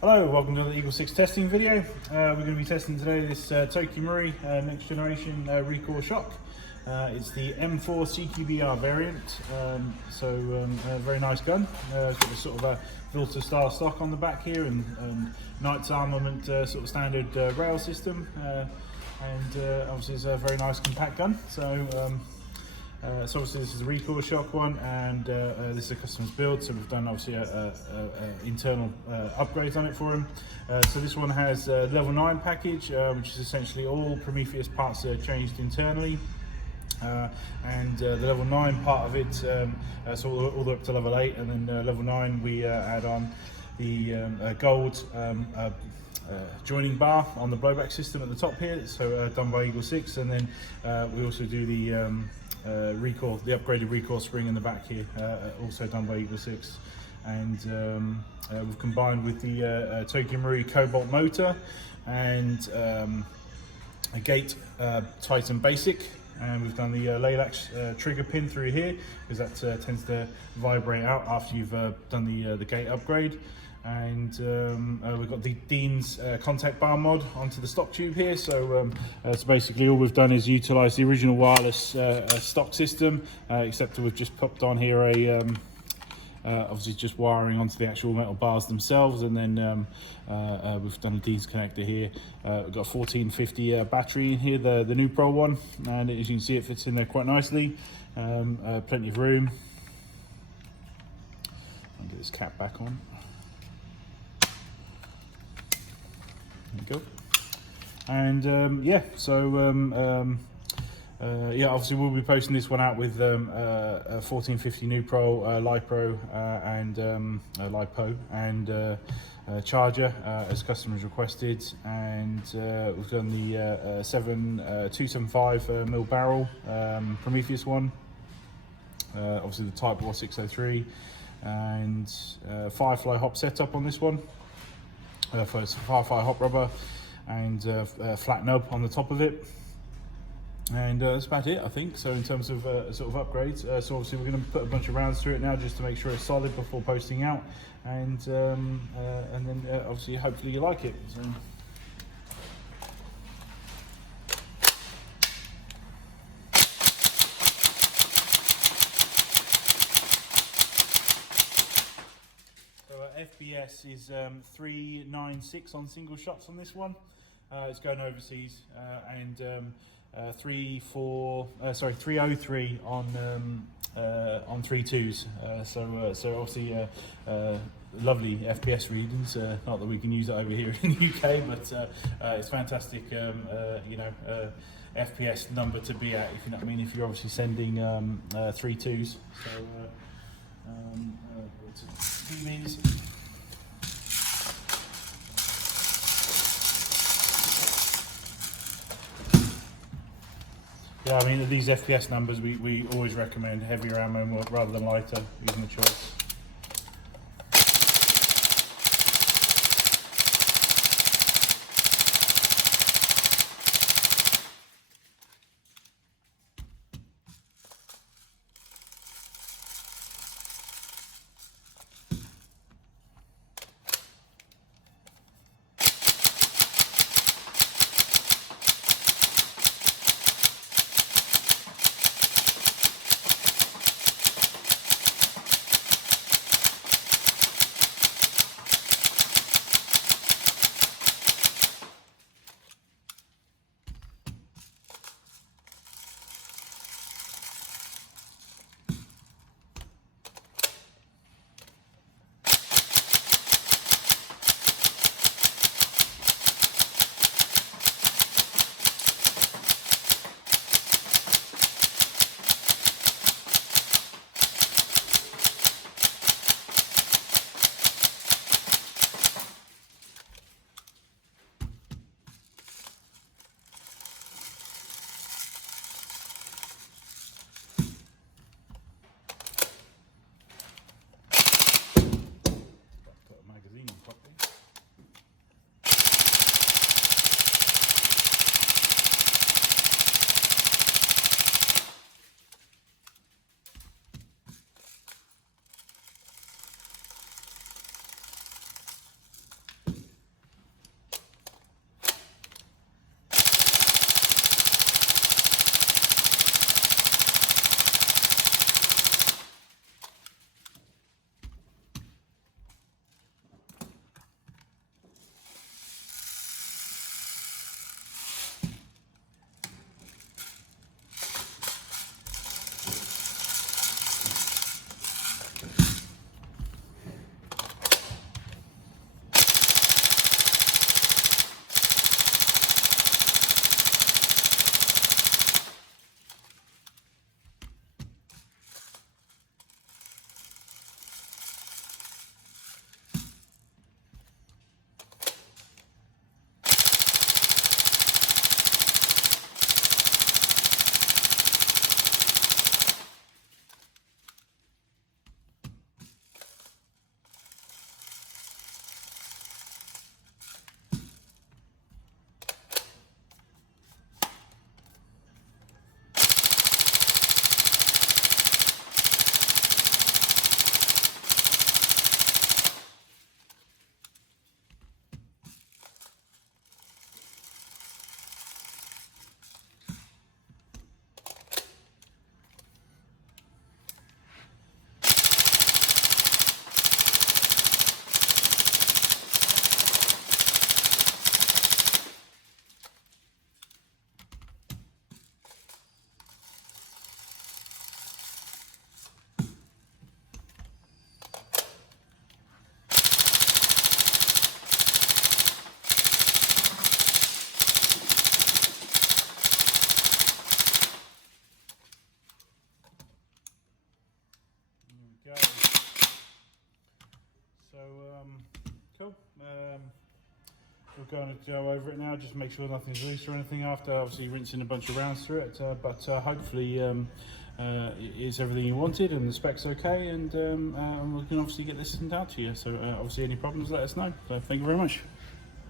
Hello, welcome to the EagleSix testing video. We're going to be testing today this CQB-R next generation recoil shock. It's the M4 CQB-R variant, a very nice gun. It's got a sort of a filter style stock on the back here and Knight's armament sort of standard rail system, and obviously it's a very nice compact gun. So obviously this is a recoil shock one, and this is a customer's build, so we've done obviously internal upgrades on it for him. So this one has a level 9 package, which is essentially all Prometheus parts are changed internally. And the level 9 part of it, so all the way up to level 8, and then level 9 we add on the gold joining bar on the blowback system at the top here, so done by EagleSix, and then we also do the the upgraded recoil spring in the back here, also done by EagleSix, and we've combined with the CQB-R Cobalt motor and a gate Titan basic, and we've done the Laylax trigger pin through here because that tends to vibrate out after you've done the gate upgrade. And we've got the Dean's contact bar mod onto the stock tube here, so basically all we've done is utilise the original wireless stock system, except that we've just popped on here a obviously just wiring onto the actual metal bars themselves, and then we've done a Dean's connector here. We've got a 1450 battery in here, the new Pro one, and as you can see it fits in there quite nicely. Plenty of room. I'll get this cap back on. There you go. And yeah, so yeah, obviously we'll be posting this one out with a 1450 new Pro, LiPro, and LiPo, and charger as customers requested, and we've done the 275mm barrel Prometheus one, obviously the Tightbore 603, and Firefly Hop Setup on this one. For Firefly Hop Rubber, and Flat Nub on the top of it, and that's about it, I think. So in terms of sort of upgrades, so obviously we're going to put a bunch of rounds through it now just to make sure it's solid before posting out, and then obviously hopefully you like it. So. FPS is 396 on single shots on this one. It's going overseas, and 303 on 3.2s. So obviously lovely FPS readings. Not that we can use it over here in the UK, but it's fantastic. FPS number to be at, if you know what I mean. If you're obviously sending 3.2s. TVs. Yeah, I mean, these FPS numbers, we always recommend heavier ammo rather than lighter, using the choice. We're going to go over it now, just make sure nothing's loose or anything after obviously rinsing a bunch of rounds through it, but hopefully it is everything you wanted and the spec's okay, and we can obviously get this sent out to you. So obviously any problems, let us know. So thank you very much.